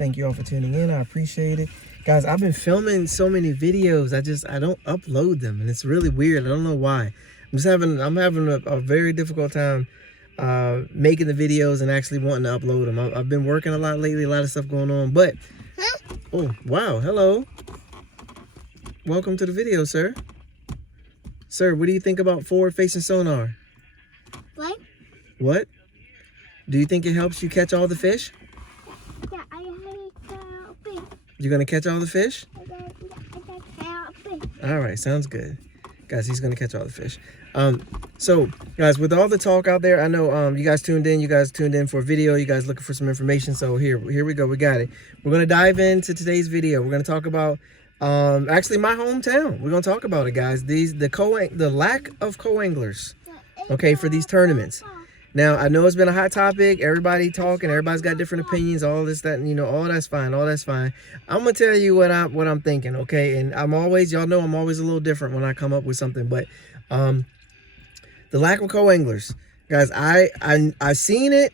Thank you all for tuning in. I appreciate it. Guys, I've been filming so many videos. I don't upload them, and it's really weird. I don't know why. I'm having a very difficult time making the videos and actually wanting to upload them. I've been working a lot lately, a lot of stuff going on, but oh, wow. Hello. Welcome to the video, sir. Sir, what do you think about forward-facing sonar? What? What? Do you think it helps you catch all the fish? Yeah, I help it. You're going to catch all the fish? I help it. All right, sounds good. Guys, he's going to catch all the fish. So, guys, with all the talk out there, I know you guys tuned in. You guys tuned in for a video. You guys looking for some information. So here we go. We got it. We're going to dive into today's video. We're going to talk about actually my hometown. We're going to talk about it, guys. The lack of co-anglers, okay, for these tournaments. Now, I know it's been a hot topic. Everybody talking. Everybody's got different opinions. All this, that, and, you know, all that's fine. All that's fine. I'm going to tell you what I'm thinking, okay? And y'all know I'm always a little different when I come up with something. But the lack of co-anglers. Guys, I seen it.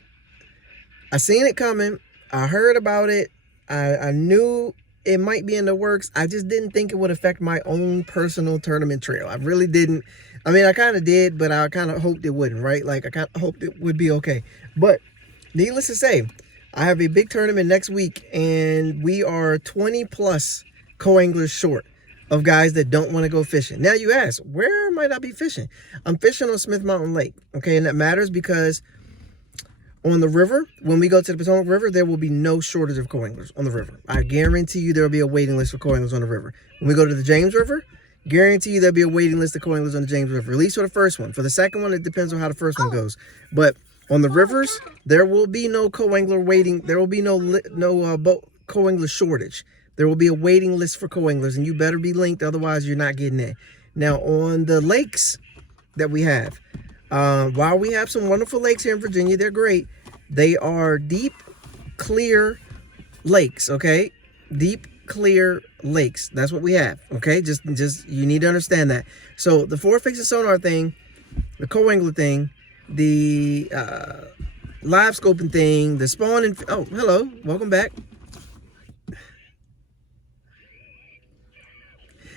I seen it coming. I heard about it. I knew it might be in the works. I just didn't think it would affect my own personal tournament trail. I really didn't. I mean, I kind of did, but I kind of hoped it wouldn't, right? Like, I kind of hoped it would be okay. But needless to say, I have a big tournament next week, and we are 20 plus co-anglers short of guys that don't want to go fishing. Now, you ask, where might I be fishing? I'm fishing on Smith Mountain Lake, okay? And that matters because on the river, when we go to the Potomac River, there will be no shortage of co-anglers on the river. I guarantee you there will be a waiting list for co-anglers on the river. When we go to the James River, guarantee you there'll be a waiting list of co-anglers on the James River, at least for the first one. For the second one, it depends on how the first one goes. But on the rivers, there will be no co-angler waiting. There will be no co-angler shortage. There will be a waiting list for co-anglers, and you better be linked, otherwise you're not getting in. Now, on the lakes that we have, while we have some wonderful lakes here in Virginia, they're great. They are deep, clear lakes, okay? Deep, clear lakes. That's what we have, okay? Just you need to understand that. So the forward-facing sonar thing, the co-angler thing, the live scoping thing, the spawning. Oh, hello, welcome back.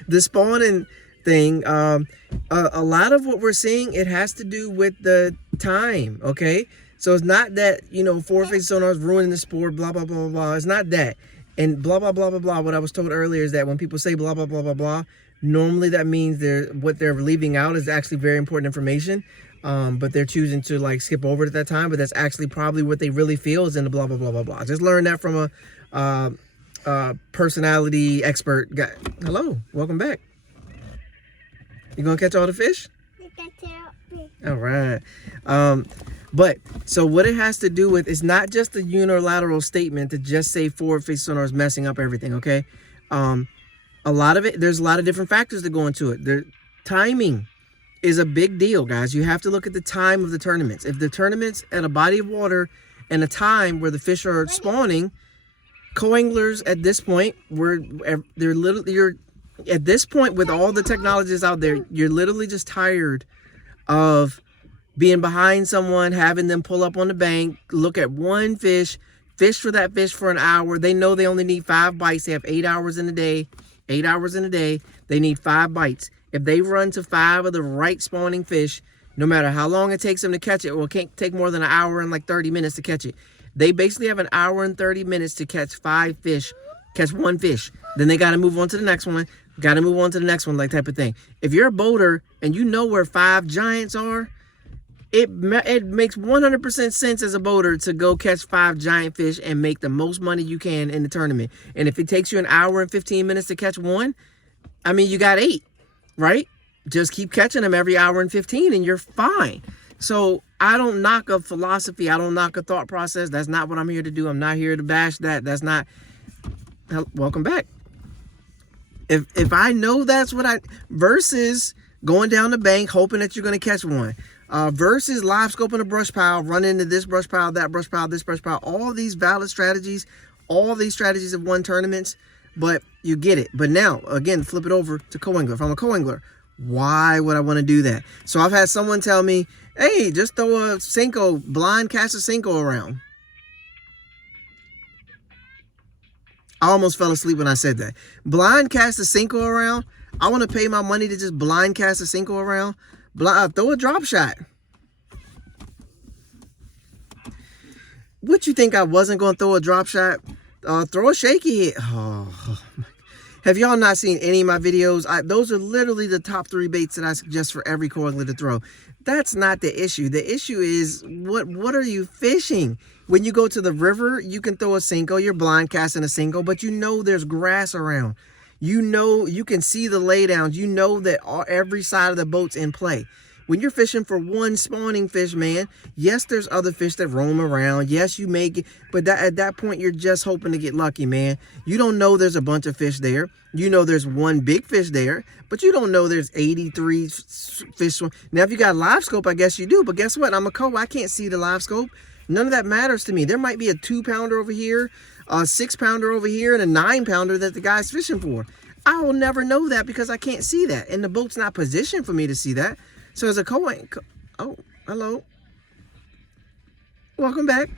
The spawning thing, a lot of what we're seeing, it has to do with the time, okay? So it's not that, you know, forward-facing sonar is ruining the sport, blah, blah, blah, blah, blah. It's not that. And blah, blah, blah, blah, blah. What I was told earlier is that when people say blah, blah, blah, blah, blah, normally that means what they're leaving out is actually very important information. But they're choosing to, like, skip over it at that time. But that's actually probably what they really feel is in the blah, blah, blah, blah, blah. Just learn that from a personality expert guy. Hello, welcome back. You gonna catch all the fish? All right. But so what it has to do with is not just a unilateral statement to just say forward-facing sonar is messing up everything, okay? A lot of it, there's a lot of different factors that go into it. Timing is a big deal, guys. You have to look at the time of the tournaments. If the tournament's at a body of water and a time where the fish are spawning, co-anglers at this point, you're at this point with all the technologies out there, you're literally just tired of being behind someone, having them pull up on the bank, look at one fish for that fish for an hour. They know they only need 5 bites. They have 8 hours in a day. 8 hours in a day. They need 5 bites. If they run to 5 of the right spawning fish, no matter how long it takes them to catch it, well, it can't take more than an hour and like 30 minutes to catch it. They basically have an hour and 30 minutes to catch 5 fish, catch 1 fish. Then they got to move on to the next one. Got to move on to the next one, like type of thing. If you're a boater and you know where 5 giants are, it makes 100% sense as a boater to go catch 5 giant fish and make the most money you can in the tournament. And if it takes you an hour and 15 minutes to catch 1, I mean, you got 8, right? Just keep catching them every hour and 15 and you're fine. So I don't knock a philosophy. I don't knock a thought process. That's not what I'm here to do. I'm not here to bash that. That's not. Welcome back. If I know that's what versus going down the bank hoping that you're going to catch one, versus live scoping a brush pile, run into this brush pile, that brush pile, this brush pile, all these valid strategies, all these strategies have won tournaments, but you get it. But now, again, flip it over to co-angler. If I'm a co-angler, why would I want to do that? So I've had someone tell me, hey, just throw a Senko, blind cast a Senko around. I almost fell asleep when I said that. Blind cast a Cinco around. I want to pay my money to just blind cast a Cinco around. Throw a drop shot. What you think I wasn't going to throw a drop shot? Throw a shaky hit. Oh. Have y'all not seen any of my videos? Those are literally the top 3 baits that I suggest for every coangler to throw. That's not the issue. The issue is what are you fishing? When you go to the river, you can throw a Cinco. You're blind casting a Cinco, but you know there's grass around. You know you can see the laydowns. You know that every side of the boat's in play. When you're fishing for one spawning fish, man, yes, there's other fish that roam around. Yes, you may get, but at that point, you're just hoping to get lucky, man. You don't know there's a bunch of fish there. You know there's one big fish there, but you don't know there's 83 fish. Now, if you got a live scope, I guess you do. But guess what? I'm a co. I can't see the live scope. None of that matters to me. There might be a 2-pounder over here, a 6-pounder over here, and a 9-pounder that the guy's fishing for. I will never know that because I can't see that. And the boat's not positioned for me to see that. So as a oh, hello. Welcome back.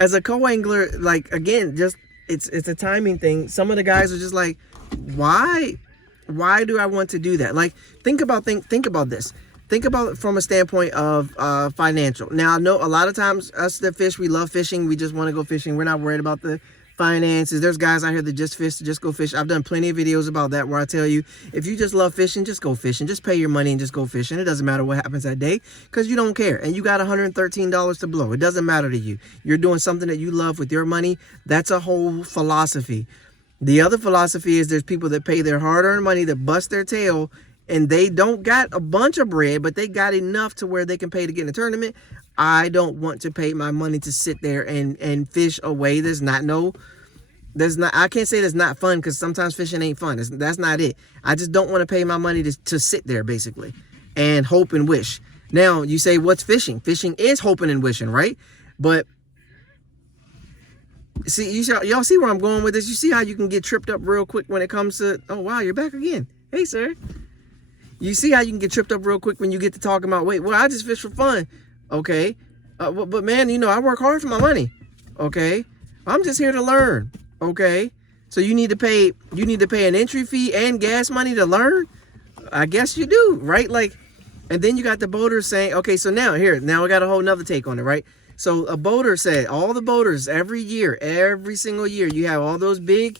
As a co-angler, like, again, just it's a timing thing. Some of the guys are just like, why do I want to do that? Like, think about this. Think about it from a standpoint of financial. Now, I know a lot of times us that fish, we love fishing. We just want to go fishing. We're not worried about the finances. There's guys out here that just fish to just go fish. I've done plenty of videos about that where I tell you, if you just love fishing, just go fishing. Just pay your money and just go fishing. It doesn't matter what happens that day because you don't care. And you got $113 to blow. It doesn't matter to you. You're doing something that you love with your money. That's a whole philosophy. The other philosophy is there's people that pay their hard-earned money that bust their tail and they don't got a bunch of bread, but they got enough to where they can pay to get in a tournament. I don't want to pay my money to sit there and fish away. I can't say that's not fun because sometimes fishing ain't fun. That's not it. I just don't want to pay my money to sit there basically and hope and wish. Now you say, what's fishing? Fishing is hoping and wishing, right? But see, y'all see where I'm going with this? You see how you can get tripped up real quick when it comes to, oh wow, you're back again. Hey, sir. You see how you can get tripped up real quick when you get to talking about, wait, well, I just fish for fun. Okay. But man, you know, I work hard for my money. Okay. I'm just here to learn. Okay. So you need to pay an entry fee and gas money to learn? I guess you do, right? Like, and then you got the boaters saying, okay, so now we got a whole nother take on it, right? So a boater said, all the boaters every single year, you have all those big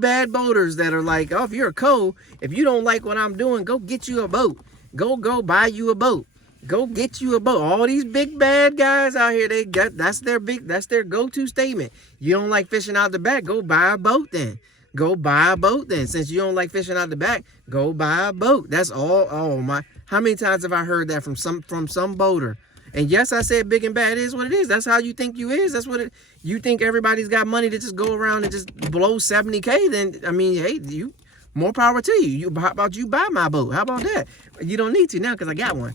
bad boaters that are like, oh, if you're a co, if you don't like what I'm doing, go get you a boat. Go buy you a boat. Go get you a boat. All these big bad guys out here, that's their go-to statement. You don't like fishing out the back, go buy a boat then. Go buy a boat then. Since you don't like fishing out the back, go buy a boat. That's all. Oh my, how many times have I heard that from some boater? And yes, I said big and bad is what it is. That's how you think you is. That's what you think everybody's got money to just go around and just blow 70K. Then, I mean, hey, you, more power to you. How about you buy my boat? How about that? You don't need to now because I got one.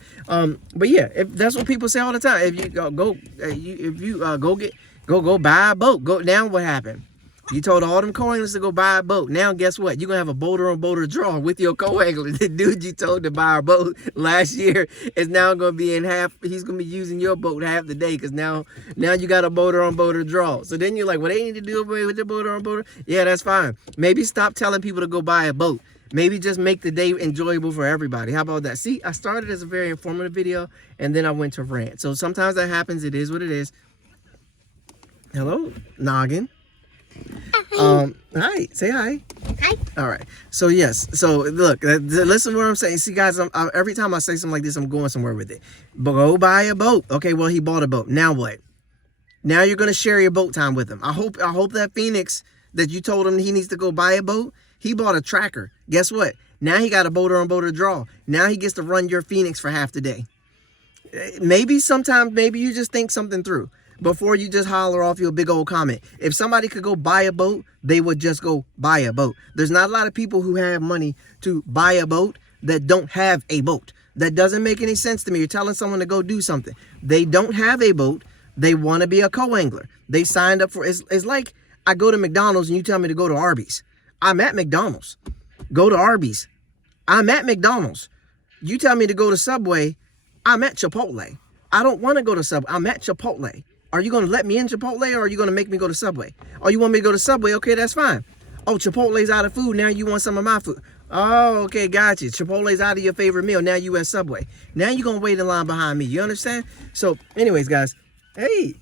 But yeah, if that's what people say all the time. If you go buy a boat. Go now. What happened? You told all them co-anglers to go buy a boat. Now, guess what? You're going to have a boater-on-boater draw with your co-angler. The dude you told to buy a boat last year is now going to be in half. He's going to be using your boat half the day because now you got a boater-on-boater draw. So then you're like, well, they need to do away with the boater-on-boater. Yeah, that's fine. Maybe stop telling people to go buy a boat. Maybe just make the day enjoyable for everybody. How about that? See, I started as a very informative video, and then I went to rant. So sometimes that happens. It is what it is. Hello, Noggin. Hi, say hi. Hi. All right. So yes. So look, listen to what I'm saying. See, guys, every time I say something like this, I'm going somewhere with it. But go buy a boat. Okay. Well, he bought a boat. Now what? Now you're gonna share your boat time with him. I hope that Phoenix that you told him he needs to go buy a boat. He bought a tracker. Guess what? Now he got a boater-on-boater draw. Now he gets to run your Phoenix for half the day. Maybe you just think something through before you just holler off your big old comment. If somebody could go buy a boat, they would just go buy a boat. There's not a lot of people who have money to buy a boat that don't have a boat. That doesn't make any sense to me. You're telling someone to go do something. They don't have a boat. They want to be a co-angler. They signed up for, it's like I go to McDonald's and you tell me to go to Arby's. I'm at McDonald's. Go to Arby's. I'm at McDonald's. You tell me to go to Subway. I'm at Chipotle. I don't want to go to Subway. I'm at Chipotle. Are you going to let me in Chipotle or are you going to make me go to Subway? Oh, you want me to go to Subway? Okay, that's fine. Oh, Chipotle's out of food. Now you want some of my food. Oh, okay, gotcha. Chipotle's out of your favorite meal. Now you at Subway. Now you're going to wait in line behind me. You understand? So, anyways, guys. Hey.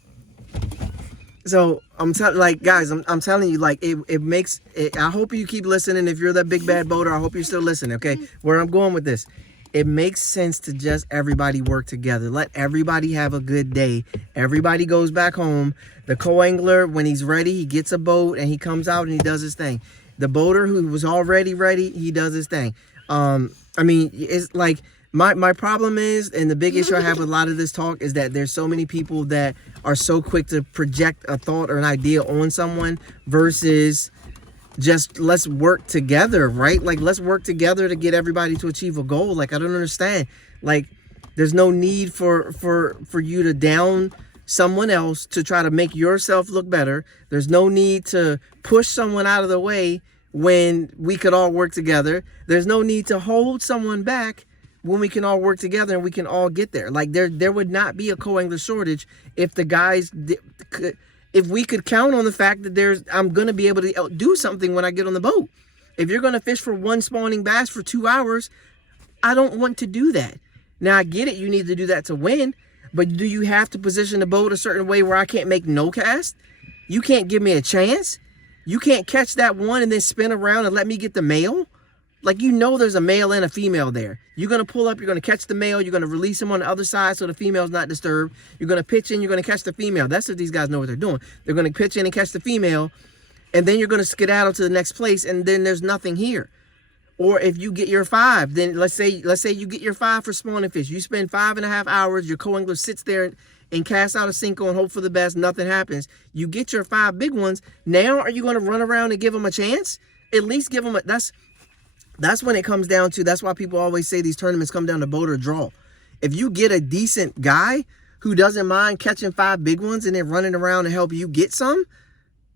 So, I'm telling you, like, it makes it, I hope you keep listening. If you're that big bad boater, I hope you're still listening, okay? Where I'm going with this. It makes sense to just everybody work together. Let everybody have a good day. Everybody goes back home. The co-angler, when he's ready, he gets a boat and he comes out and he does his thing. The boater who was already ready, he does his thing. I mean, it's like my problem is, and the big issue I have with a lot of this talk is that there's so many people that are so quick to project a thought or an idea on someone versus just let's work together, right? Like, let's work together to get everybody to achieve a goal. Like, I don't understand. Like, there's no need for you to down someone else to try to make yourself look better. There's no need to push someone out of the way when we could all work together. There's no need to hold someone back when we can all work together and we can all get there. Like, there would not be a co-angler shortage if the guys could, if we could count on the fact that I'm going to be able to do something when I get on the boat. If you're going to fish for one spawning bass for 2 hours, I don't want to do that. Now, I get it. You need to do that to win. But do you have to position the boat a certain way where I can't make no cast? You can't give me a chance? You can't catch that one and then spin around and let me get the male? Like, you know there's a male and a female there. You're going to pull up, you're going to catch the male, you're going to release him on the other side so the female's not disturbed. You're going to pitch in, you're going to catch the female. That's if these guys know what they're doing. They're going to pitch in and catch the female, and then you're going to skedaddle to the next place, and then there's nothing here. Or if you get your 5, then let's say you get your 5 for spawning fish. You spend 5.5 hours, your co-angler sits there and casts out a Cinco and hope for the best, nothing happens. You get your 5 big ones. Now are you going to run around and give them a chance? At least give them a... That's when it comes down to, that's why people always say these tournaments come down to boat or draw. If you get a decent guy who doesn't mind catching 5 big ones and then running around and help you get some,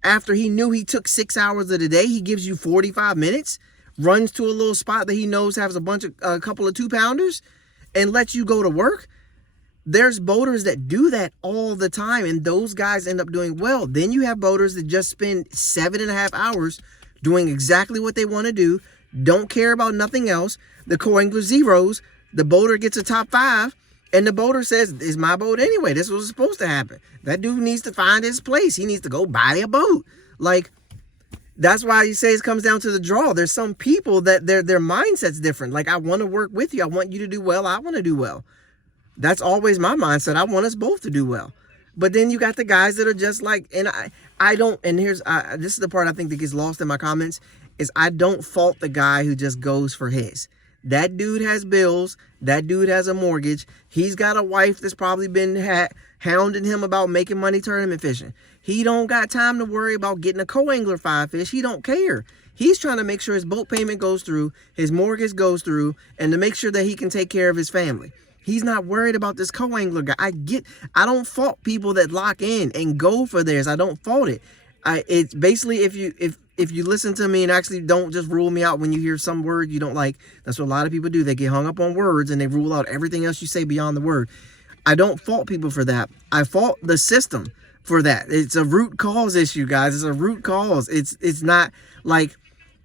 after he knew he took 6 hours of the day, he gives you 45 minutes, runs to a little spot that he knows has a couple of 2-pounders and lets you go to work. There's boaters that do that all the time, and those guys end up doing well. Then you have boaters that just spend 7.5 hours doing exactly what they want to do, don't care about nothing else. The co-angler zeros, the boater gets a top 5, and the boater says, it's my boat anyway. This was supposed to happen. That dude needs to find his place. He needs to go buy a boat. Like, that's why you say it comes down to the draw. There's some people that their mindset's different. Like, I want to work with you. I want you to do well. I want to do well. That's always my mindset. I want us both to do well. But then you got the guys that are just like, and I don't, and here's, this is the part I think that gets lost in my comments, is I don't fault the guy who just goes for his. That dude has bills. That dude has a mortgage. He's got a wife that's probably been hounding him about making money tournament fishing. He don't got time to worry about getting a co-angler 5 fish. He don't care. He's trying to make sure his boat payment goes through, his mortgage goes through, and to make sure that he can take care of his family. He's not worried about this co-angler guy. I don't fault people that lock in and go for theirs. I don't fault it. It's basically, if you listen to me and actually don't just rule me out when you hear some word you don't like. That's what a lot of people do. They get hung up on words and they rule out everything else you say beyond the word. I don't fault people for that. I fault the system for that. It's a root cause issue, guys. It's a root cause. It's not like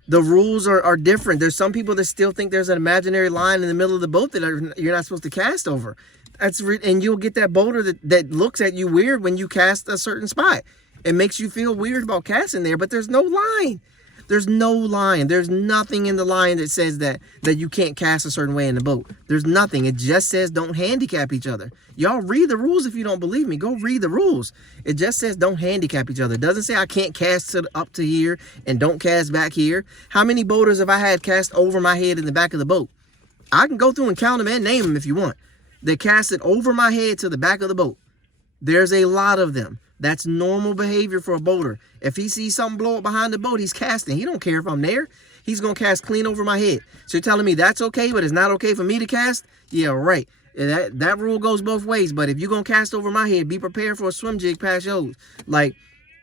the rules are different. There's some people that still think there's an imaginary line in the middle of the boat that you're not supposed to cast over. And you'll get that boater that looks at you weird when you cast a certain spot. It makes you feel weird about casting there, but there's no line. There's no line. There's nothing in the line that says that you can't cast a certain way in the boat. There's nothing. It just says don't handicap each other. Y'all read the rules if you don't believe me. Go read the rules. It just says don't handicap each other. It doesn't say I can't cast up to here and don't cast back here. How many boaters have I had cast over my head in the back of the boat? I can go through and count them and name them if you want. They cast it over my head to the back of the boat. There's a lot of them. That's normal behavior for a boater. If he sees something blow up behind the boat, he's casting. He don't care if I'm there. He's going to cast clean over my head. So you're telling me that's okay, but it's not okay for me to cast? Yeah, right. That rule goes both ways. But if you're going to cast over my head, be prepared for a swim jig past yours. Like,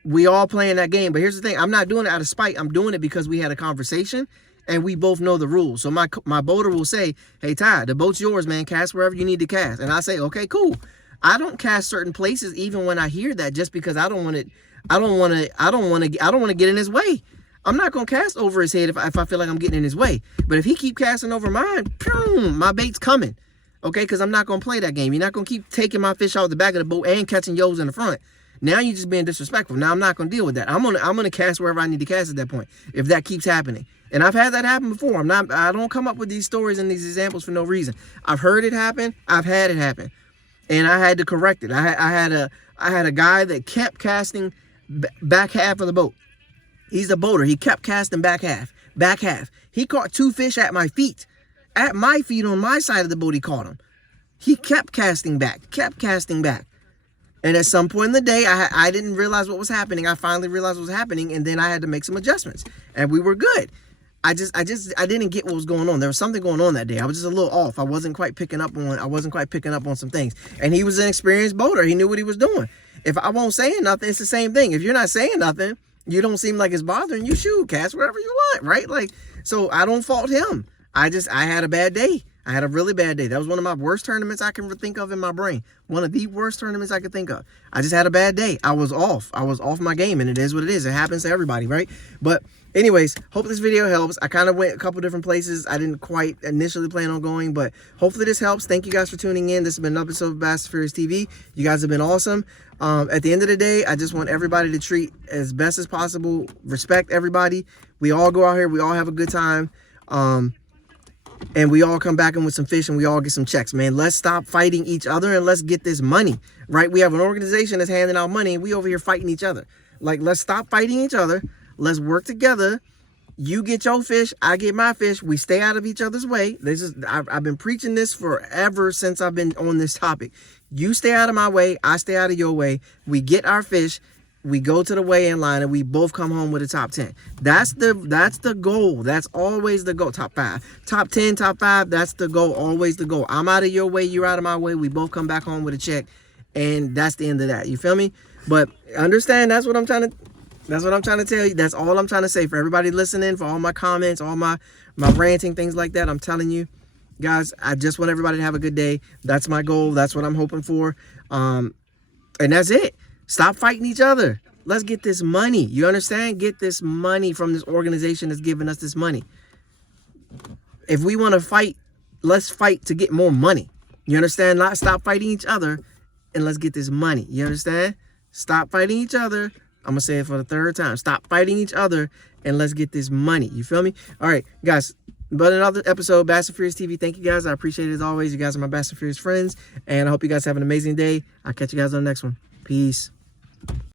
we all playing that game. But here's the thing. I'm not doing it out of spite. I'm doing it because we had a conversation and we both know the rules. So my boater will say, hey, Ty, the boat's yours, man. Cast wherever you need to cast. And I say, okay, cool. I don't cast certain places even when I hear that, just because I don't want to get in his way. I'm not going to cast over his head if I feel like I'm getting in his way. But if he keep casting over mine, my bait's coming. Okay, because I'm not going to play that game. You're not going to keep taking my fish out the back of the boat and catching yo's in the front. Now you're just being disrespectful. Now I'm not going to deal with that. I'm gonna cast wherever I need to cast at that point if that keeps happening. And I've had that happen before. I don't come up with these stories and these examples for no reason. I've heard it happen. I've had it happen. And I had to correct it. I had a guy that kept casting back half of the boat. He's the boater. He kept casting back half. He caught 2 fish at my feet. At my feet on my side of the boat, he caught them. He kept casting back. And at some point in the day, I didn't realize what was happening. I finally realized what was happening, and then I had to make some adjustments. And we were good. I didn't get what was going on. There was something going on that day. I was just a little off. I wasn't quite picking up on some things. And he was an experienced boater. He knew what he was doing. If I won't say nothing, it's the same thing. If you're not saying nothing, you don't seem like it's bothering you, shoot, cast wherever you want, right? Like, so I don't fault him. I had a bad day. I had a really bad day. That was one of my worst tournaments I can think of in my brain. One of the worst tournaments I could think of. I just had a bad day. I was off my game, and it is what it is. It happens to everybody, right? But anyways, hope this video helps. I kind of went a couple different places. I didn't quite initially plan on going, but hopefully this helps. Thank you guys for tuning in. This has been an episode of Bass Furious TV. You guys have been awesome. At the end of the day, I just want everybody to treat as best as possible. Respect everybody. We all go out here. We all have a good time. And we all come back in with some fish and we all get some checks, man. Let's stop fighting each other and let's get this money, right? We have an organization that's handing out money and we over here fighting each other. Like, let's stop fighting each other. Let's work together. You get your fish, I get my fish. We stay out of each other's way. I've been preaching this forever since I've been on this topic. You stay out of my way, I stay out of your way. We get our fish. We go to the weigh-in line and we both come home with a top 10. That's the goal. That's always the goal. Top 5, top 10, top 5. That's the goal. Always the goal. I'm out of your way. You're out of my way. We both come back home with a check, and that's the end of that. You feel me? But understand, that's what I'm trying to tell you. That's all I'm trying to say for everybody listening, for all my comments, all my ranting, things like that. I'm telling you, guys, I just want everybody to have a good day. That's my goal. That's what I'm hoping for. And that's it. Stop fighting each other. Let's get this money. You understand? Get this money from this organization that's giving us this money. If we want to fight, let's fight to get more money. You understand? Stop fighting each other and let's get this money. You understand? Stop fighting each other. I'm going to say it for the 3rd time. Stop fighting each other and let's get this money. You feel me? All right, guys. But another episode, Bass Furious TV. Thank you, guys. I appreciate it as always. You guys are my Bass Furious friends. And I hope you guys have an amazing day. I'll catch you guys on the next one. Peace.